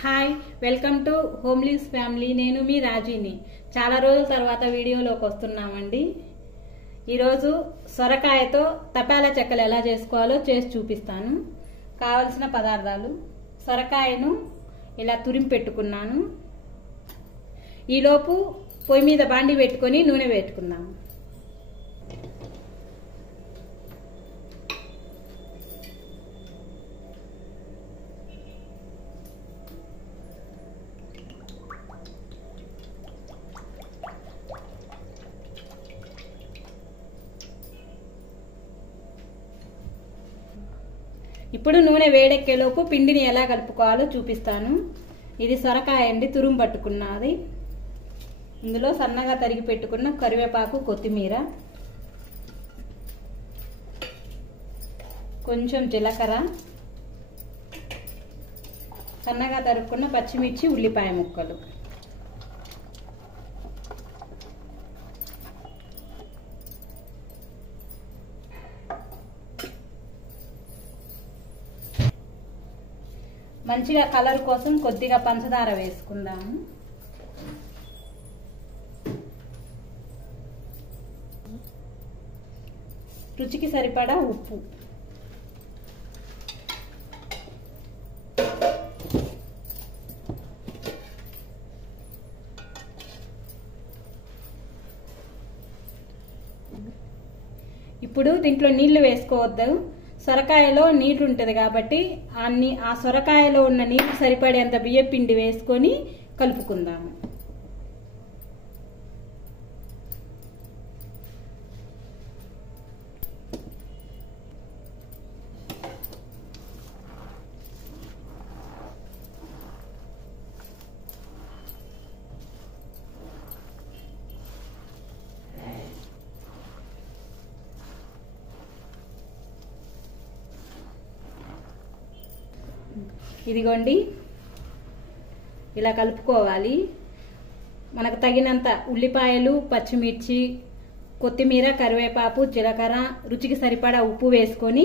Hi, welcome to Homely's family. నేను మీ రాజీని. చాలా రోజుల తర్వాత వీడియోలోకి వస్తున్నామండి. ఈరోజు సొరకాయతో తపాలా చెక్కలు ఎలా చేసుకోవాలో చేసి చూపిస్తాను. కావలసిన పదార్థాలు: సొరకాయను ఇలా తురిమి పెట్టుకున్నాను. ఈలోపు పొయ్యి మీద బాండి పెట్టుకొని నూనె పెట్టుకుందాము. ఇప్పుడు నూనె వేడెక్కేలోపు పిండిని ఎలా కలుపుకోవాలో చూపిస్తాను. ఇది సొరకాయ అండి, తురుము పట్టుకున్నది. ఇందులో సన్నగా తరిగి పెట్టుకున్న కరివేపాకు, కొత్తిమీర, కొంచెం జీలకర్ర, సన్నగా తరుక్కున్న పచ్చిమిర్చి, ఉల్లిపాయ ముక్కలు, మంచిగా కలర్ కోసం కొద్దిగా పంచదార వేసుకుందాము. రుచికి సరిపడా ఉప్పు, ఇప్పుడు దీంట్లో నీళ్లు వేసుకోవద్దు. సొరకాయలో నీరు ఉంటుంది కాబట్టి ఆ సొరకాయలో ఉన్న నీరు సరిపడేంత బియ్యం పిండి వేసుకొని కలుపుకుందాము. ఇదిగోండి, ఇలా కలుపుకోవాలి. మనకు తగినంత ఉల్లిపాయలు, పచ్చిమిర్చి, కొత్తిమీర, కరివేపాకు, జీలకర్ర, రుచికి సరిపడా ఉప్పు వేసుకొని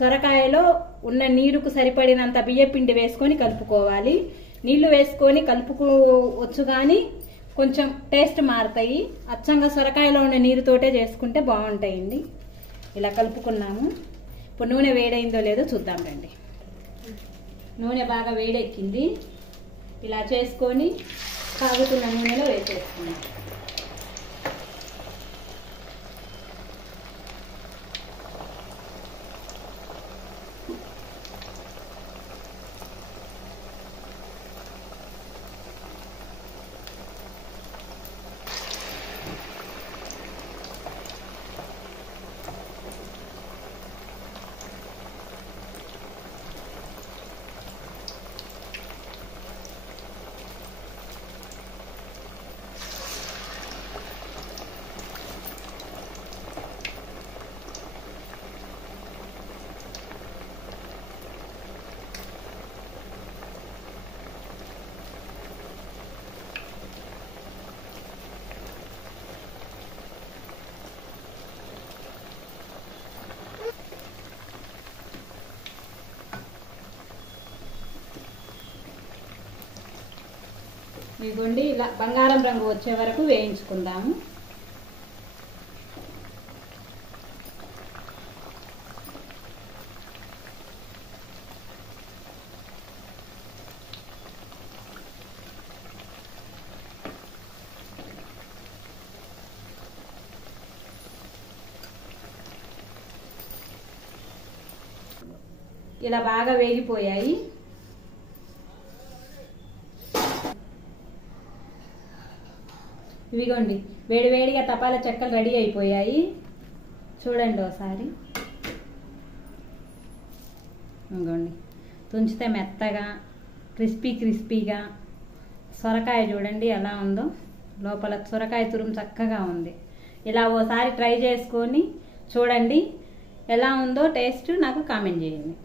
సొరకాయలో ఉన్న నీరుకు సరిపడినంత బియ్యపిండి వేసుకొని కలుపుకోవాలి. నీళ్లు వేసుకొని కలుపుకోవచ్చు, కానీ కొంచెం టేస్ట్ మారుతాయి. అచ్చంగా సొరకాయలో ఉన్న నీరుతోటే చేసుకుంటే బాగుంటాయండి. ఇలా కలుపుకున్నాము. ఇప్పుడు నూనె వేడైందో లేదో చూద్దాం రండి. నూనె బాగా వేడెక్కింది. ఇలా చేసుకొని కాగుతున్న నూనెలో వేసేసుకున్నాం. ఇదిగోండి, ఇలా బంగారం రంగు వచ్చే వరకు వేయించుకుందాము. ఇలా బాగా వేగిపోయాయి. ఇవిగోండి, వేడివేడిగా తపాలా చెక్కలు రెడీ అయిపోయాయి. చూడండి ఒకసారి. ఇదిగోండి, తుంచితే మెత్తగా క్రిస్పీగా సొరకాయ చూడండి ఎలా ఉందో. లోపల సొరకాయ తురుము చక్కగా ఉంది. ఇలా ఓసారి ట్రై చేసుకొని చూడండి, ఎలా ఉందో టేస్ట్ నాకు కామెంట్ చేయండి.